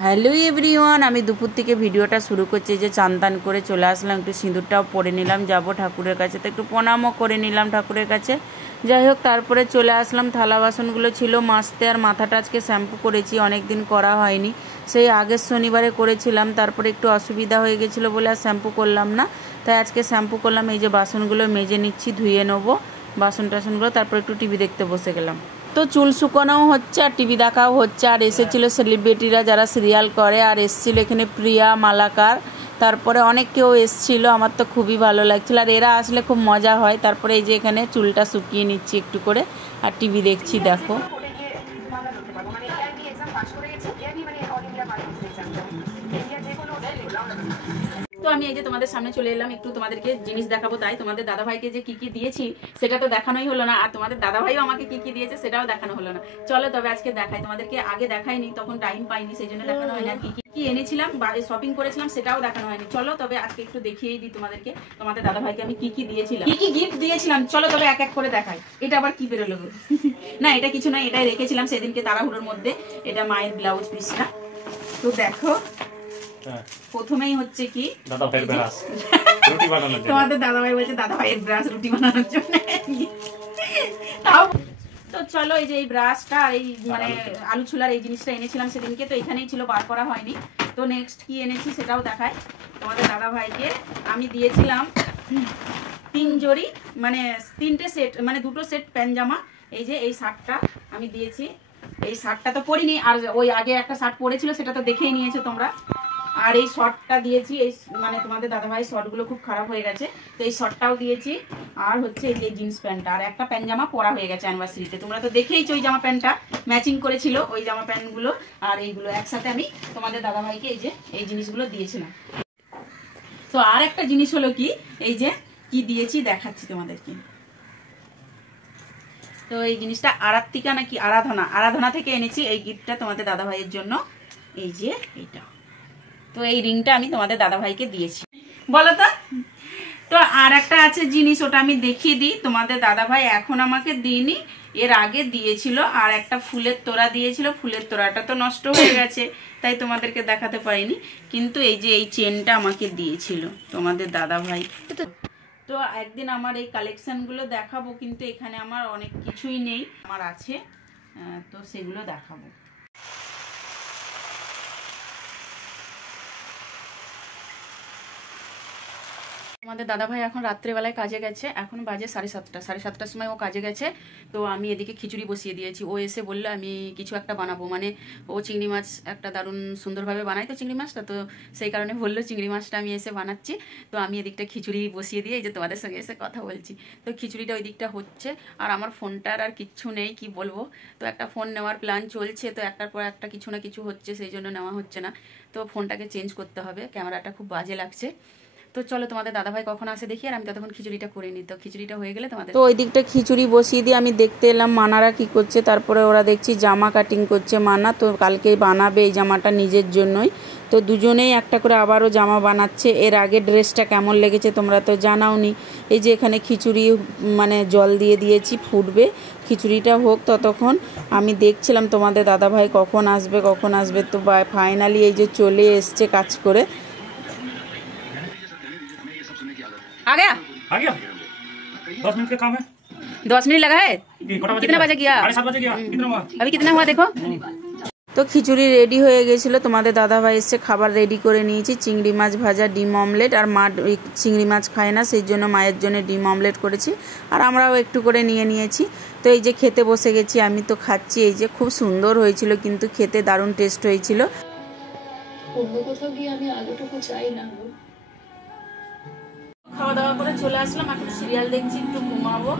Hello everyone, আমি দুপুর থেকে ভিডিওটা শুরু করছি। যে চান টান করে চলে আসলাম, একটু সিঁদুরটাও পরে নিলাম, যাব ঠাকুরের কাছে, তো একটু প্রণামও করে নিলাম ঠাকুরের কাছে। যাই হোক, তারপরে চলে আসলাম। থালা বাসনগুলো ছিল মাজতে, আর মাথাটা আজকে শ্যাম্পু করেছি, অনেক দিন করা হয়নি, সেই আগের শনিবারে করেছিলাম। তারপরে একটু অসুবিধা হয়ে গেছিলো বলে আর শ্যাম্পু করলাম না, তাই আজকে শ্যাম্পু করলাম। এই যে বাসনগুলো মেজে নিচ্ছি, ধুয়ে নেবো বাসন টাসনগুলো, তারপর একটু টিভি দেখতে বসে গেলাম। তো চুল শুকানোও হচ্ছে আর টিভি দেখাও হচ্ছে। আর এসেছিল সেলিব্রিটিরা যারা সিরিয়াল করে, আর এসেছিল এখানে প্রিয়া মালাকার, তারপরে অনেক কেউ এসেছিল। আমার তো খুবই ভালো লাগছিল, আর এরা আসলে খুব মজা হয়। তারপরে এই যে এখানে চুলটা শুকিয়ে নিচ্ছি একটু করে, আর টিভি দেখছি। দেখো তো আমি এই যে তোমাদের সামনে চলে এলাম, একটু তোমাদেরকে জিনিস দেখাবো। তাই তোমাদের দাদাভাইকে যে কি কি দিয়েছি সেটা তো দেখানোই হলো না, আর তোমাদের দাদাভাইও আমাকে কি কি দিয়েছে সেটাও দেখানো হলো না। চলো তবে আজকে দেখাই তোমাদেরকে। আগে দেখাইনি, তখন টাইম পাইনি, সেই জন্য দেখানো হয়নি। আর কি কি এনেছিলাম বা শপিং করেছিলাম সেটাও দেখানো হয়নি। চলো তবে আজকে একটু দেখিয়েই দিই তোমাদেরকে, তোমাদের দাদাভাইকে আমি কি কি দিয়েছিলাম, কি কি গিফট দিয়েছিলাম। চলো তবে এক এক করে দেখাই। এটা আবার কি বেরোলো? না, এটা কিছু না, এটাই রেখেছিলাম সেদিনকে তাড়াহুড়োর মধ্যে। এটা মায়ের ব্লাউজ পিসটা। তো দেখো, প্রথমেই হচ্ছে কি তোমাদের দাদাভাই বলছে দাদাভাইয়ের ব্রাশ রুটি বানানোর জন্য। তাও তো চলো, এই যে এই ব্রাশটা আর এই মানে আলু ছুলার এই জিনিসটা এনেছিলাম সেদিনকে, তো এখানেই ছিল, বার করা হয়নি। তো নেক্সট কি এনেছি সেটাও দেখায়। তোমাদের দাদাভাইকে আমি দিয়েছিলাম 3 জোড়ি, মানে 3টে সেট, মানে 2টো সেট প্যান্ট জামা। এই যে এই শার্টটা আমি দিয়েছি, এই শার্টটা তো পরিনি, আর ওই আগে একটা শার্ট পরেছিল সেটা তো দেখেই নিয়েছো তোমরা। আর এই শর্টটা দিয়েছি, এই মানে তোমাদের দাদাভাই শর্টগুলো খুব খারাপ হয়ে গেছে, তো এই শর্টটাও দিয়েছি। আর হচ্ছে এই যে জিন্স প্যান্টটা, আর একটা প্যান্ট জামা পরা হয়ে গেছে অ্যানিভার্সারিতে, তোমরা তো দেখেইছো ওই জামা প্যান্টটা ম্যাচিং করেছিল ওই জামা প্যান্টগুলো। আর এইগুলো একসাথে আমি তোমাদের দাদাভাইকে এই যে এই জিনিসগুলো দিয়েছিলাম। তো আর একটা জিনিস হলো কি, এই যে কি দিয়েছি দেখাচ্ছি তোমাদেরকে। তো এই জিনিসটা আরাত্তিকা নাকি আরাধনা থেকে এনেছি এই গিফটটা তোমাদের দাদাভাইয়ের জন্য। এই যে এইটা, তো এই রিংটা আমি তোমাদের দাদাভাইকে দিয়েছি, বলো তো। তো আর একটা আছে জিনিস, ওটা আমি দেখিয়ে দিই। তোমাদের দাদাভাই এখন আমাকে দিইনি, এর আগে দিয়েছিল, আর একটা ফুলের তোড়া দিয়েছিল। ফুলের তোড়াটা তো নষ্ট হয়ে গেছে, তাই তোমাদেরকে দেখাতে পারিনি। কিন্তু এই যে এই চেনটা আমাকে দিয়েছিল তোমাদের দাদাভাই। তো একদিন আমার এই কালেকশনগুলো দেখাবো, কিন্তু এখানে আমার অনেক কিছুই নেই, আমার আছে, তো সেগুলো দেখাবো। আমাদের দাদাভাই এখন রাত্রেবেলায় কাজে গেছে, এখন বাজে 7:30। 7:30টার সময় ও কাজে গেছে। তো আমি এদিকে খিচুড়ি বসিয়ে দিয়েছি। ও এসে বললো আমি কিছু একটা বানাবো, মানে ও চিংড়ি মাছ একটা দারুণ সুন্দরভাবে বানাই তো চিংড়ি মাছটা, তো সেই কারণে বললো চিংড়ি মাছটা আমি এসে বানাচ্ছি। তো আমি এদিকটা খিচুড়ি বসিয়ে দিয়ে এই যে তোমাদের সঙ্গে এসে কথা বলছি। তো খিচুড়িটা ওই দিকটা হচ্ছে, আর আমার ফোনটার আর কিচ্ছু নেই, কি বলবো। তো একটা ফোন নেওয়ার প্ল্যান চলছে, তো একটার পর একটা কিছু না কিছু হচ্ছে, সেই জন্য নেওয়া হচ্ছে না। তো ফোনটাকে চেঞ্জ করতে হবে, ক্যামেরাটা খুব বাজে লাগছে। তো চলো তোমাদের দাদাভাই কখন আসে দেখি, আর আমি ততক্ষণ খিচুড়িটা করে নিই। তো খিচুড়িটা হয়ে গেলে তোমাদের, তো ওই দিকটা খিচুড়ি বসিয়ে দিয়ে আমি দেখতে এলাম মানারা কি করছে। তারপরে ওরা দেখছি জামা কাটিং করছে মানা, তো কালকে বানাবে এই জামাটা নিজের জন্যই। তো দুজনেই একটা করে আবারও জামা বানাচ্ছে। এর আগে ড্রেসটা কেমন লেগেছে তোমরা তো জানাওনি। এই যে এখানে খিচুড়ি মানে জল দিয়ে দিয়েছি, ফুটবে, খিচুড়িটা হোক ততক্ষণ আমি দেখছিলাম তোমাদের দাদাভাই কখন আসবে। তো ফাইনালি এই যে চলে এসছে কাজ করে। आ गया 10 मिनट का काम है। 10 मिनट लगा है। कितना बजे गया? 7:30 बजे गया। कितना हुआ? अभी कितना हुआ देखो। তো খিচুড়ি রেডি হয়ে গেছিলো, তোমাদের দাদাভাই এসে খাবার রেডি করে নিয়েছি। চিংড়ি মাছ ভাজা, ডিম অমলেট, আর মা চিংড়ি মাছ খায় না, সেই জন্য মায়ের জন্য ডিম অমলেট করেছি, আর আমরাও একটু করে নিয়ে নিয়েছি। তো এই যে খেতে বসে গেছি, আমি তো খাচ্ছি। এই যে খুব সুন্দর হয়েছিল, কিন্তু খেতে দারুণ টেস্ট হয়েছিল। অন্য কোথাও গিয়ে আমি আলোটুকু চাই না। খাওয়া দাওয়া করে চলে আসলাম, এখন সিরিয়াল দেখছি, একটু ঘুমাবো।